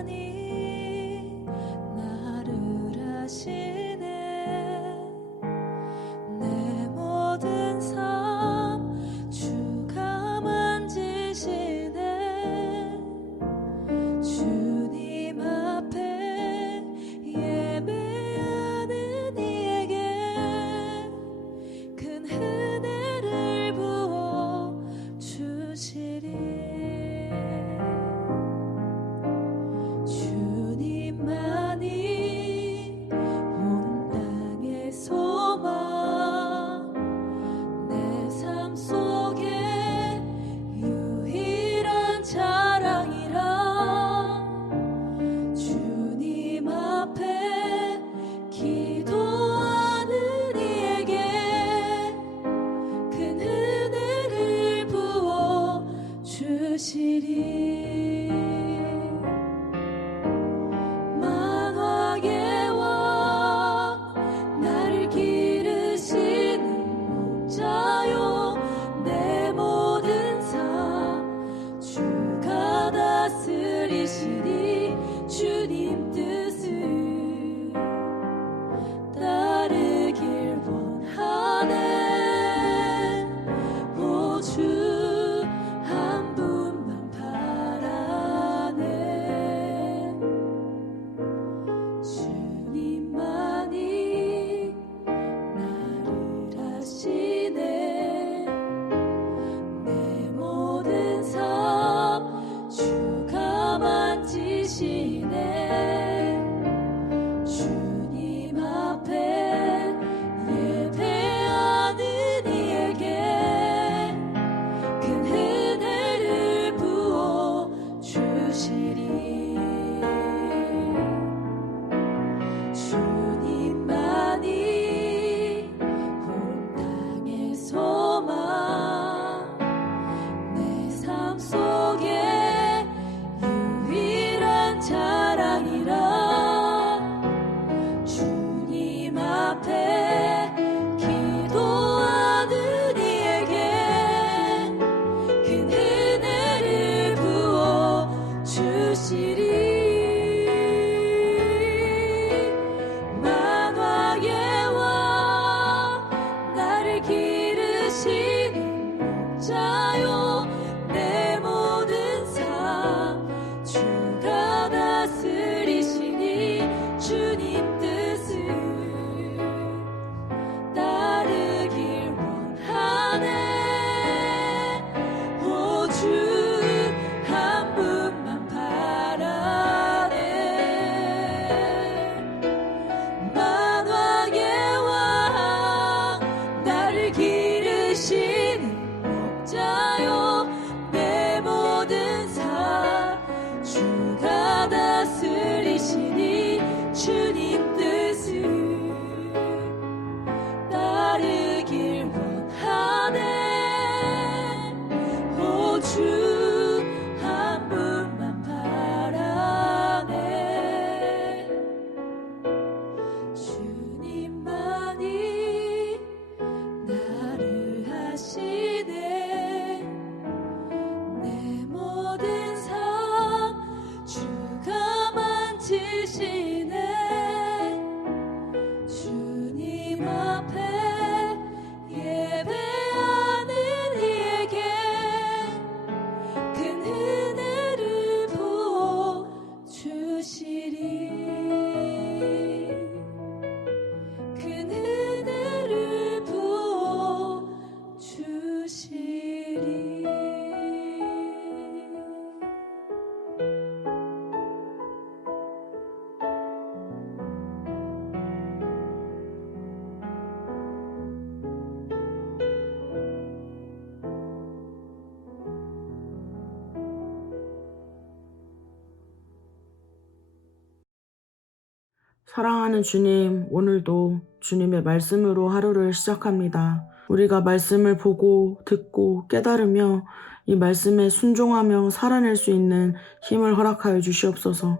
주님만이 나를 아시네. 내 모든 삶 주가 만지시네. 주님 앞에 예배하는 이에게 큰 은혜를 부어 주시리. 주님만이 온 땅의 소망, 내 삶 속에 유일한 자랑이라. 주님 앞에 기도하는 이에게 큰 은혜를 부어 주시리. 만왕의 왕 나를 기르시는 목자요, 내 모든 삶 주가 다스리시니. 주님 뜻을 따르길 원하네. 오 주 한 분만 바라네. 주님만이 나를 아시네. 내 모든 삶 주가 만지시네. 주님 앞에 예배하는 이에게 큰 은혜를 부어 주시리. 주님만이 온 땅의 소망, 내 삶 속에 유일한 자랑이라. 주님 앞에 기도하는 이에게 큰 은혜를 부어 주시리. 만왕의 왕 나를 기르시는 목자요, 내 모든 삶 주가 다스리시니. 주님 뜻을 따르길 원하네. 오 주 한 분만 바라네. 만왕의 왕 나를 기르시는 목자요, 내 모든 삶 주가 다스리시니. 주님 뜻을 따르길 원하네. 오 주 한 분만 바라네. 주님만이 나를 아시네. 내 모든 삶 주가 만지시네. 주님 앞에 예배하는 이에게 큰 은혜를 부어 주시리. 큰 은혜를 부어 주시리. 사랑하는 주님, 오늘도 주님의 말씀으로 하루를 시작합니다. 우리가 말씀을 보고 듣고 깨달으며 이 말씀에 순종하며 살아낼 수 있는 힘을 허락하여 주시옵소서.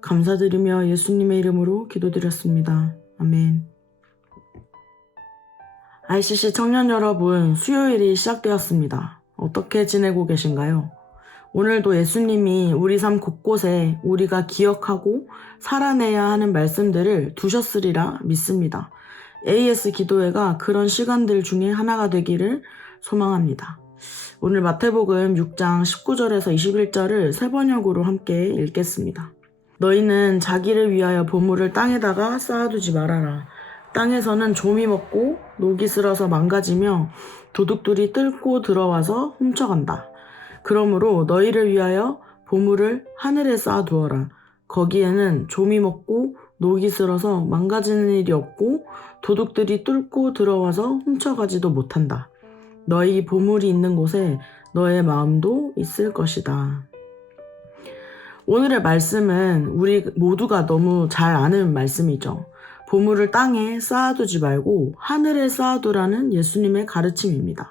감사드리며 예수님의 이름으로 기도드렸습니다. 아멘. ICC 청년 여러분, 수요일이 시작되었습니다. 어떻게 지내고 계신가요? 오늘도 예수님이 우리 삶 곳곳에 우리가 기억하고 살아내야 하는 말씀들을 두셨으리라 믿습니다. AS 기도회가 그런 시간들 중에 하나가 되기를 소망합니다. 오늘 마태복음 6장 19절에서 21절을 세 번역으로 함께 읽겠습니다. 너희는 자기를 위하여 보물을 땅에다가 쌓아두지 말아라. 땅에서는 좀이 먹고 녹이 슬어서 망가지며 도둑들이 뚫고 들어와서 훔쳐간다. 그러므로 너희를 위하여 보물을 하늘에 쌓아두어라. 거기에는 좀이 먹고 녹이 슬어서 망가지는 일이 없고 도둑들이 뚫고 들어와서 훔쳐가지도 못한다. 너희 보물이 있는 곳에 너의 마음도 있을 것이다. 오늘의 말씀은 우리 모두가 너무 잘 아는 말씀이죠. 보물을 땅에 쌓아두지 말고 하늘에 쌓아두라는 예수님의 가르침입니다.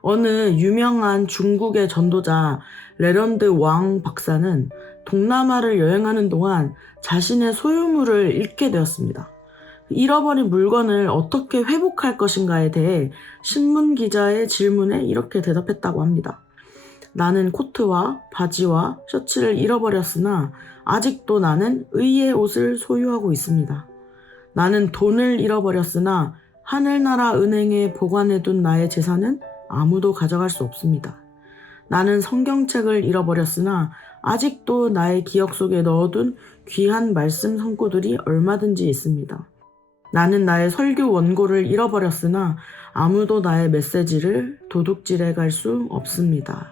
어느 유명한 중국의 전도자 레런드 왕 박사는 동남아를 여행하는 동안 자신의 소유물을 잃게 되었습니다. 잃어버린 물건을 어떻게 회복할 것인가에 대해 신문 기자의 질문에 이렇게 대답했다고 합니다. 나는 코트와 바지와 셔츠를 잃어버렸으나 아직도 나는 의의 옷을 소유하고 있습니다. 나는 돈을 잃어버렸으나 하늘나라 은행에 보관해둔 나의 재산은 아무도 가져갈 수 없습니다. 나는 성경책을 잃어버렸으나 아직도 나의 기억 속에 넣어둔 귀한 말씀 성구들이 얼마든지 있습니다. 나는 나의 설교 원고를 잃어버렸으나 아무도 나의 메시지를 도둑질해 갈 수 없습니다.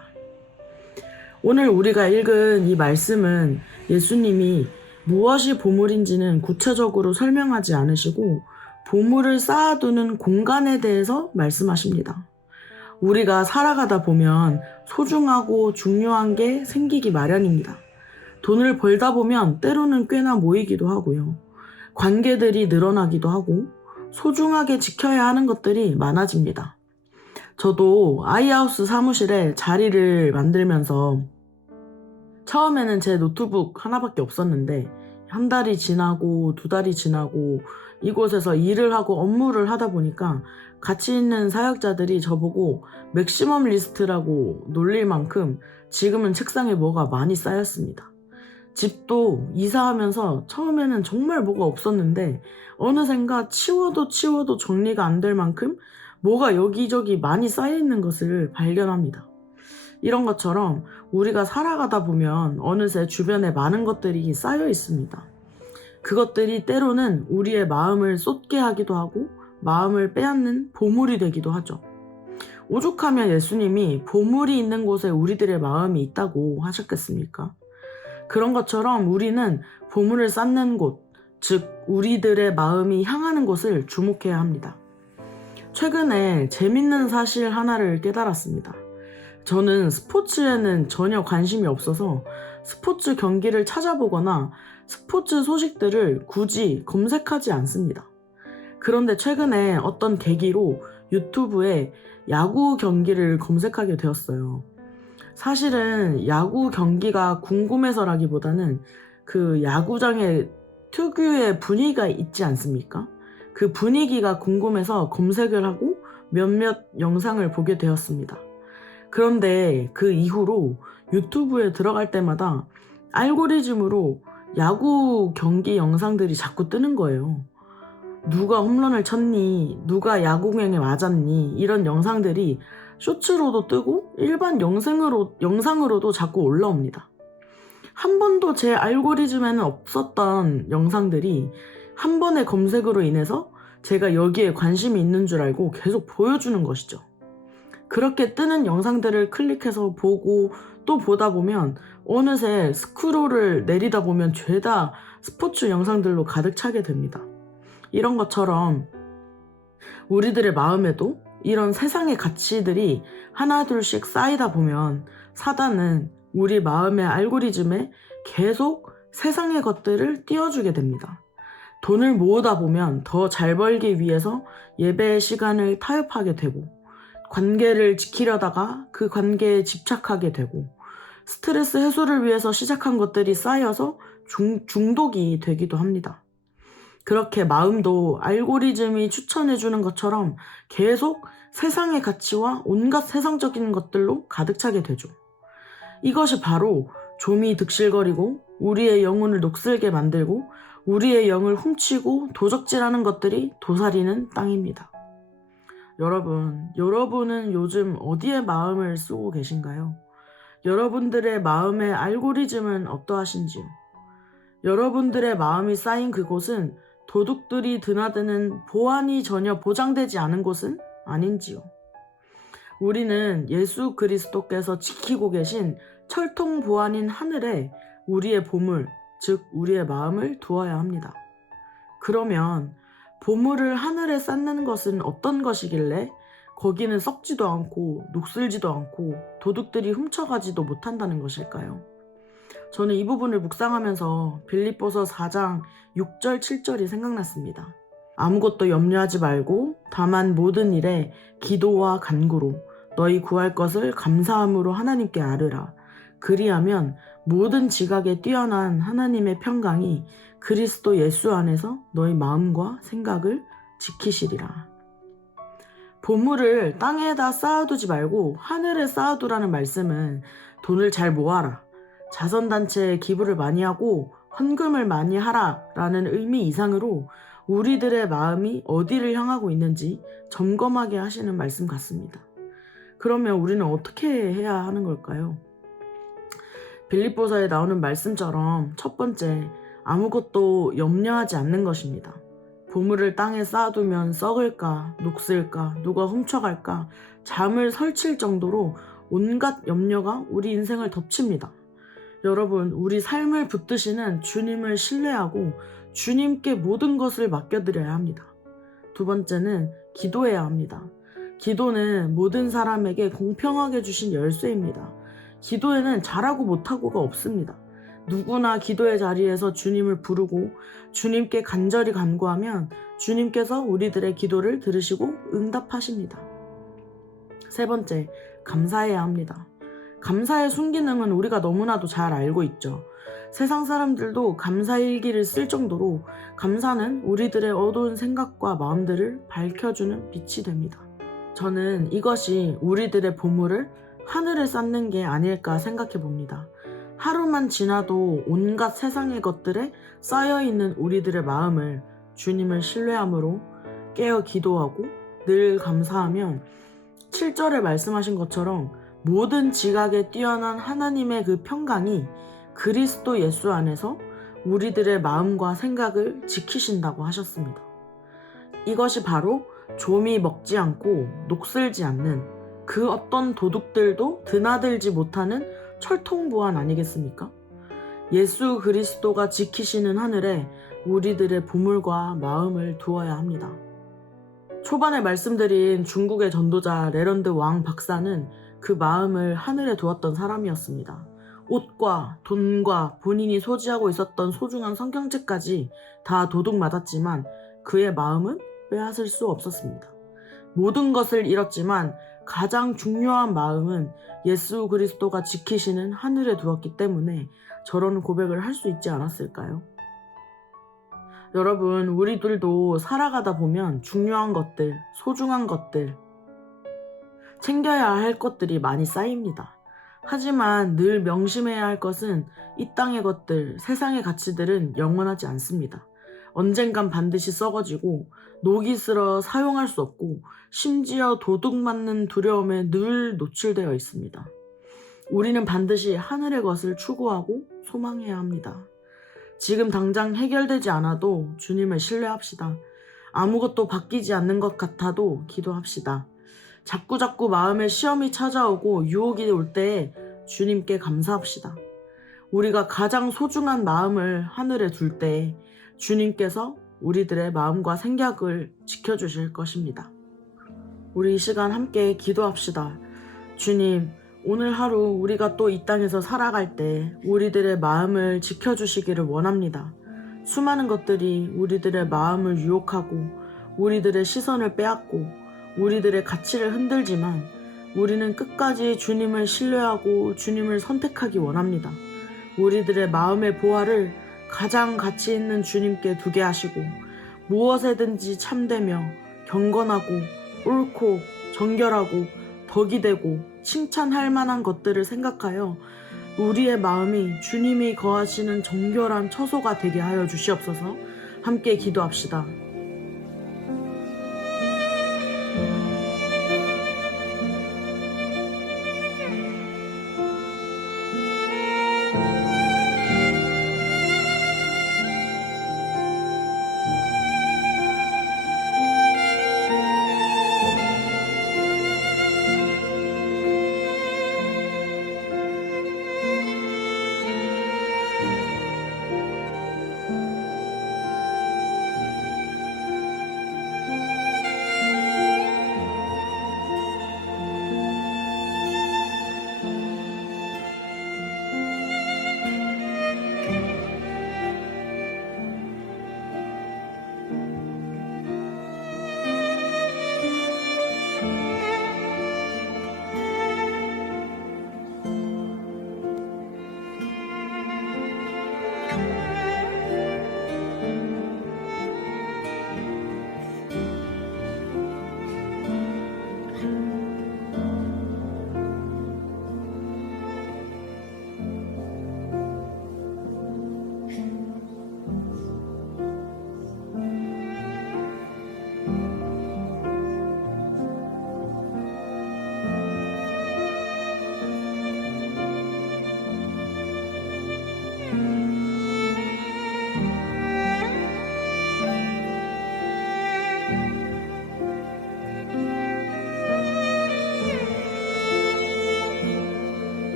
오늘 우리가 읽은 이 말씀은 예수님이 무엇이 보물인지는 구체적으로 설명하지 않으시고 보물을 쌓아두는 공간에 대해서 말씀하십니다. 우리가 살아가다 보면 소중하고 중요한 게 생기기 마련입니다. 돈을 벌다 보면 때로는 꽤나 모이기도 하고요. 관계들이 늘어나기도 하고 소중하게 지켜야 하는 것들이 많아집니다. 저도 아이하우스 사무실에 자리를 만들면서 처음에는 제 노트북 하나밖에 없었는데 한 달이 지나고 두 달이 지나고 이곳에서 일을 하고 업무를 하다 보니까 같이 있는 사역자들이 저보고 맥시멈 리스트라고 놀릴 만큼 지금은 책상에 뭐가 많이 쌓였습니다. 집도 이사하면서 처음에는 정말 뭐가 없었는데 어느샌가 치워도 정리가 안 될 만큼 뭐가 여기저기 많이 쌓여있는 것을 발견합니다. 이런 것처럼 우리가 살아가다 보면 어느새 주변에 많은 것들이 쌓여 있습니다. 그것들이 때로는 우리의 마음을 쏟게 하기도 하고 마음을 빼앗는 보물이 되기도 하죠. 오죽하면 예수님이 보물이 있는 곳에 우리들의 마음이 있다고 하셨겠습니까? 그런 것처럼 우리는 보물을 쌓는 곳, 즉 우리들의 마음이 향하는 곳을 주목해야 합니다. 최근에 재밌는 사실 하나를 깨달았습니다. 저는 스포츠에는 전혀 관심이 없어서 스포츠 경기를 찾아보거나 스포츠 소식들을 굳이 검색하지 않습니다. 그런데 최근에 어떤 계기로 유튜브에 야구 경기를 검색하게 되었어요. 사실은 야구 경기가 궁금해서라기보다는 그 야구장의 특유의 분위기가 있지 않습니까? 그 분위기가 궁금해서 검색을 하고 몇몇 영상을 보게 되었습니다. 그런데 그 이후로 유튜브에 들어갈 때마다 알고리즘으로 야구 경기 영상들이 자꾸 뜨는 거예요. 누가 홈런을 쳤니? 누가 야구공에 맞았니? 이런 영상들이 쇼츠로도 뜨고 일반 영상으로도 자꾸 올라옵니다. 한 번도 제 알고리즘에는 없었던 영상들이 한 번의 검색으로 인해서 제가 여기에 관심이 있는 줄 알고 계속 보여주는 것이죠. 그렇게 뜨는 영상들을 클릭해서 보고 또 보다 보면 어느새 스크롤을 내리다 보면 죄다 스포츠 영상들로 가득 차게 됩니다. 이런 것처럼 우리들의 마음에도 이런 세상의 가치들이 하나둘씩 쌓이다 보면 사단은 우리 마음의 알고리즘에 계속 세상의 것들을 띄워주게 됩니다. 돈을 모으다 보면 더 잘 벌기 위해서 예배의 시간을 타협하게 되고, 관계를 지키려다가 그 관계에 집착하게 되고, 스트레스 해소를 위해서 시작한 것들이 쌓여서 중독이 되기도 합니다. 그렇게 마음도 알고리즘이 추천해주는 것처럼 계속 세상의 가치와 온갖 세상적인 것들로 가득 차게 되죠. 이것이 바로 좀이 득실거리고 우리의 영혼을 녹슬게 만들고 우리의 영을 훔치고 도적질하는 것들이 도사리는 땅입니다. 여러분은 요즘 어디에 마음을 쓰고 계신가요? 여러분들의 마음의 알고리즘은 어떠하신지요? 여러분들의 마음이 쌓인 그곳은 도둑들이 드나드는 보안이 전혀 보장되지 않은 곳은 아닌지요? 우리는 예수 그리스도께서 지키고 계신 철통 보안인 하늘에 우리의 보물, 즉 우리의 마음을 두어야 합니다. 그러면 보물을 하늘에 쌓는 것은 어떤 것이길래 거기는 썩지도 않고 녹슬지도 않고 도둑들이 훔쳐가지도 못한다는 것일까요? 저는 이 부분을 묵상하면서 빌립보서 4장 6절 7절이 생각났습니다. 아무것도 염려하지 말고 다만 모든 일에 기도와 간구로 너희 구할 것을 감사함으로 하나님께 아뢰라. 그리하면 모든 지각에 뛰어난 하나님의 평강이 그리스도 예수 안에서 너희 마음과 생각을 지키시리라. 보물을 땅에다 쌓아두지 말고 하늘에 쌓아두라는 말씀은 돈을 잘 모아라, 자선단체에 기부를 많이 하고 헌금을 많이 하라 라는 의미 이상으로 우리들의 마음이 어디를 향하고 있는지 점검하게 하시는 말씀 같습니다. 그러면 우리는 어떻게 해야 하는 걸까요? 빌립보서에 나오는 말씀처럼 첫 번째, 아무것도 염려하지 않는 것입니다. 보물을 땅에 쌓아두면 썩을까, 녹슬까, 누가 훔쳐갈까, 잠을 설칠 정도로 온갖 염려가 우리 인생을 덮칩니다. 여러분, 우리 삶을 붙드시는 주님을 신뢰하고 주님께 모든 것을 맡겨드려야 합니다. 두 번째는 기도해야 합니다. 기도는 모든 사람에게 공평하게 주신 열쇠입니다. 기도에는 잘하고 못하고가 없습니다. 누구나 기도의 자리에서 주님을 부르고 주님께 간절히 간구하면 주님께서 우리들의 기도를 들으시고 응답하십니다. 세 번째, 감사해야 합니다. 감사의 순기능은 우리가 너무나도 잘 알고 있죠. 세상 사람들도 감사일기를 쓸 정도로 감사는 우리들의 어두운 생각과 마음들을 밝혀주는 빛이 됩니다. 저는 이것이 우리들의 보물을 하늘에 쌓는 게 아닐까 생각해 봅니다. 하루만 지나도 온갖 세상의 것들에 쌓여있는 우리들의 마음을 주님을 신뢰함으로 깨어 기도하고 늘 감사하면 7절에 말씀하신 것처럼 모든 지각에 뛰어난 하나님의 그 평강이 그리스도 예수 안에서 우리들의 마음과 생각을 지키신다고 하셨습니다. 이것이 바로 좀이 먹지 않고 녹슬지 않는 그 어떤 도둑들도 드나들지 못하는 철통보안 아니겠습니까? 예수 그리스도가 지키시는 하늘에 우리들의 보물과 마음을 두어야 합니다. 초반에 말씀드린 중국의 전도자 레런드 왕 박사는 그 마음을 하늘에 두었던 사람이었습니다. 옷과 돈과 본인이 소지하고 있었던 소중한 성경책까지 다 도둑맞았지만 그의 마음은 빼앗을 수 없었습니다. 모든 것을 잃었지만 가장 중요한 마음은 예수 그리스도가 지키시는 하늘에 두었기 때문에 저런 고백을 할 수 있지 않았을까요? 여러분, 우리들도 살아가다 보면 중요한 것들, 소중한 것들, 챙겨야 할 것들이 많이 쌓입니다. 하지만 늘 명심해야 할 것은 이 땅의 것들, 세상의 가치들은 영원하지 않습니다. 언젠간 반드시 썩어지고 녹이 슬어 사용할 수 없고 심지어 도둑맞는 두려움에 늘 노출되어 있습니다. 우리는 반드시 하늘의 것을 추구하고 소망해야 합니다. 지금 당장 해결되지 않아도 주님을 신뢰합시다. 아무것도 바뀌지 않는 것 같아도 기도합시다. 자꾸자꾸 마음에 시험이 찾아오고 유혹이 올 때에 주님께 감사합시다. 우리가 가장 소중한 마음을 하늘에 둘 때에 주님께서 우리들의 마음과 생각을 지켜주실 것입니다. 우리 이 시간 함께 기도합시다. 주님, 오늘 하루 우리가 또 이 땅에서 살아갈 때 우리들의 마음을 지켜주시기를 원합니다. 수많은 것들이 우리들의 마음을 유혹하고 우리들의 시선을 빼앗고 우리들의 가치를 흔들지만 우리는 끝까지 주님을 신뢰하고 주님을 선택하기 원합니다. 우리들의 마음의 보화를 가장 가치 있는 주님께 두게 하시고 무엇에든지 참되며 경건하고 옳고 정결하고 덕이 되고 칭찬할 만한 것들을 생각하여 우리의 마음이 주님이 거하시는 정결한 처소가 되게 하여 주시옵소서. 함께 기도합시다.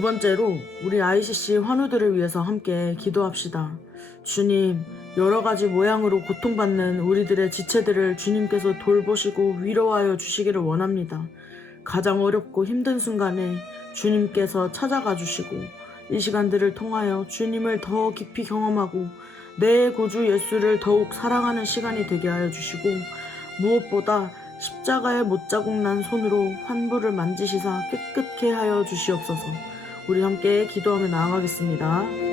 두 번째로 우리 ICC 환우들을 위해서 함께 기도합시다. 주님, 여러 가지 모양으로 고통받는 우리들의 지체들을 주님께서 돌보시고 위로하여 주시기를 원합니다. 가장 어렵고 힘든 순간에 주님께서 찾아가 주시고 이 시간들을 통하여 주님을 더 깊이 경험하고 내 구주 예수를 더욱 사랑하는 시간이 되게 하여 주시고 무엇보다 십자가에 못자국 난 손으로 환부를 만지시사 깨끗게 하여 주시옵소서. 우리 함께 기도하며 나아가겠습니다.